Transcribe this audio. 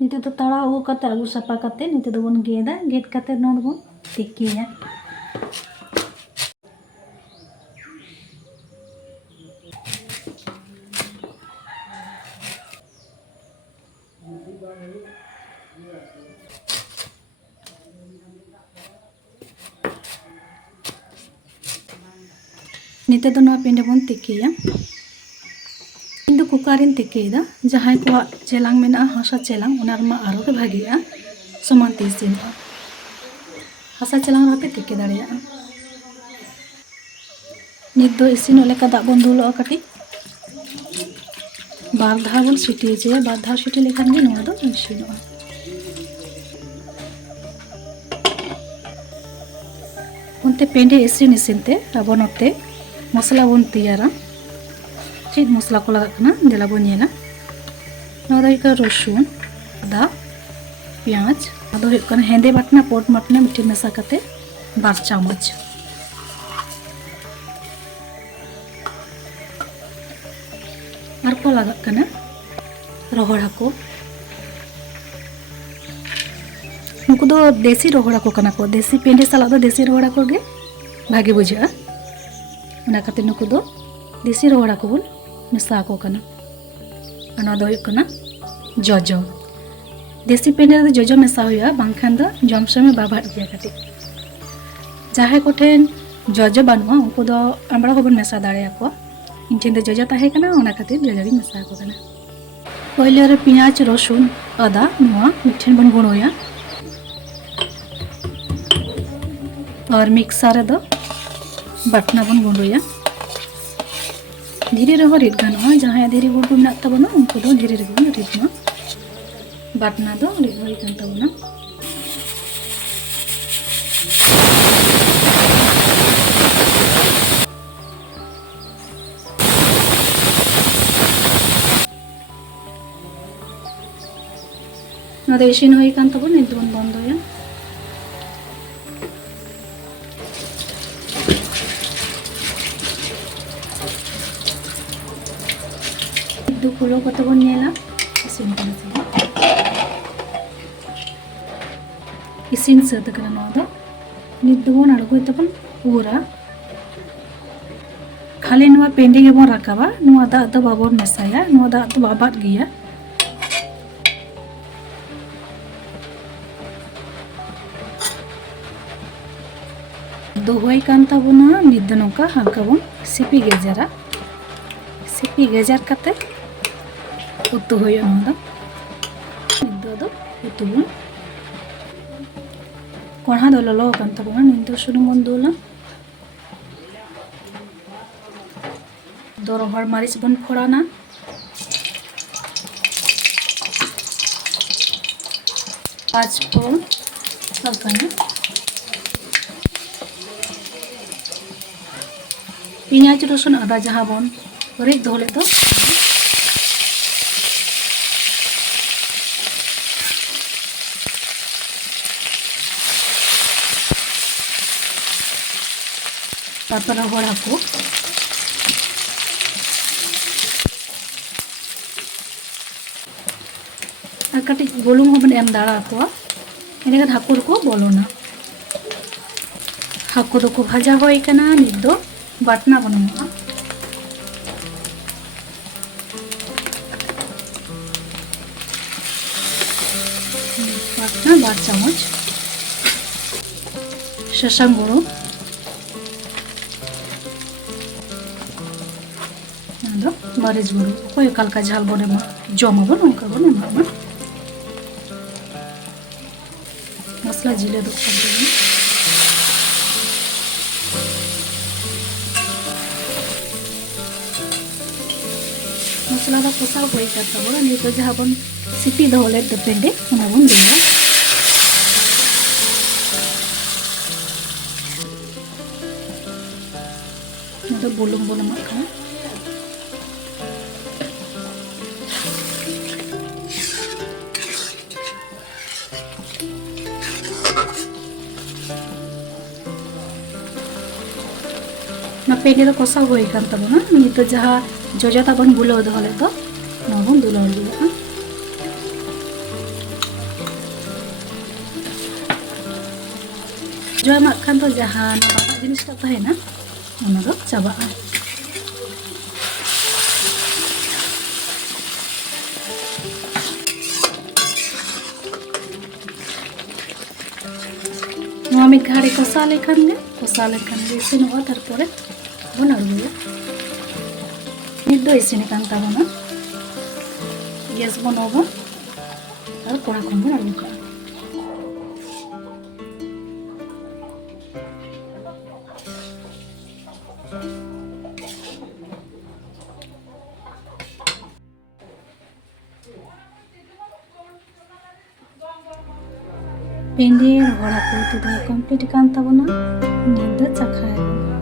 निते तो ताड़ा अगू काते अगू सापा काते निते दो बन गेदा गेद काते नोन बन तिकिया निते तो ना पेंडे बन तिकिया इन दो कुकारिन तिकेदा जहां को चेलांग मेना हसा चेलांग उनार मा आरो के भागिया समान तीसिन हसा चेलांग राते तिके दाड़िया नित दो इसिन लेका दाग बन दुलो कटी बार धा बन सिटी जे बार धा सिटी लेखान गे नोआ दो इसिनोआ उनते पेंडे इसिन इसिनते अब नोते मसला बन तैयारा चीज मसला को लगा देला बन रसुन आदा पियाज हेंदे बाटना पोट बाटना मिट्टी मेसा करते 2 चामच और को लगा रोहड़ हाको नुकु दो देसी रोहड़ हाको कना को देसी पेंडे साला दो देसी रोहड़ हाको गे भागे बुझा उना करते नुकु दो देसी रोहड़ हाको बन मेसा को कना अना दो कना जोजो देसी पेंडे दो जोजो मेसा हुआ बांखान दो जम समय बाबा गया कटी जहां को ठेन जोजो बानुआ उनको दो आमड़ा को बन मेसा दाड़े को इन ठेन दो जोजो ताहे कना उना खातिर जोजो भी मेसा को कना पहले रे पियाज रसुन आदा नुआ मिठेन बन गुणोया और मिक्सर दो बटना बन गुंडोया धीरे रहो रिद गानोआ जहां धीरे गुंडो मेना तबना उनको दो धीरे रे बन रिदना बटना दो रिद होई कान तबना नदे इसिन होई कान तबन एकदम बंदोया दो फुलो को तबन नेला इसिन कना इसिन सद कना नोदो निदबन अड़गो तबन पूरा खाली नुआ पेंडे गे बन राकाबा नुआ दा दो बाबन मेसाया नुआ दा तो बाबात गिया दो होई कान तबना निद नोका हालका बन सिपी गेजरा सिपी गेजर काते उतु होय नोदा निद दो उतु बन कोढ़ा दो ललो कान तबना निद सुनुम बन दोला दो रोहड़ मरीच बन फोड़ाना पाँच फोड़न सबकाना पियाज रसुन आदा जहाँ बन रिद दोले दो तारपर रोहड़ हाको और कटी बुलुंग होबन एम दाड़ा को एनेखान हाको को बोलोना हाको दो को भाजा होई कना निद दो बटना बनवा बटना 2 चामच शशांग गुड़ो मरीच गुड़ो कोई कालका झाल बने जमा बन उनका बन मसला जिले दो मसला दा कसा होई करता बोला नहीं तो जहां बन सिटी दोले दो पेंडे उना बन देला तो बुलुंग बोला मखना ना पेंडे तो कसा होई कान तबना नहीं तो जहां जोजो ताबन बुलो दोले तो नबन दुलो लिया जो एमाग खान तो जहाँ बाबा जिनिसटा तहेना ओना दो चाबाआ नोआ मिद घाड़ी कसा लेखान गे इसिनोगा तारपरे बन अड़गुया नित दो इसिन कान ताबोना गैस बनोबा और कड़ा खन बन अड़गु काआ पेंडे रोहर हाको उतु दो कमप्लीट कान ताबोना नित दो चाखाया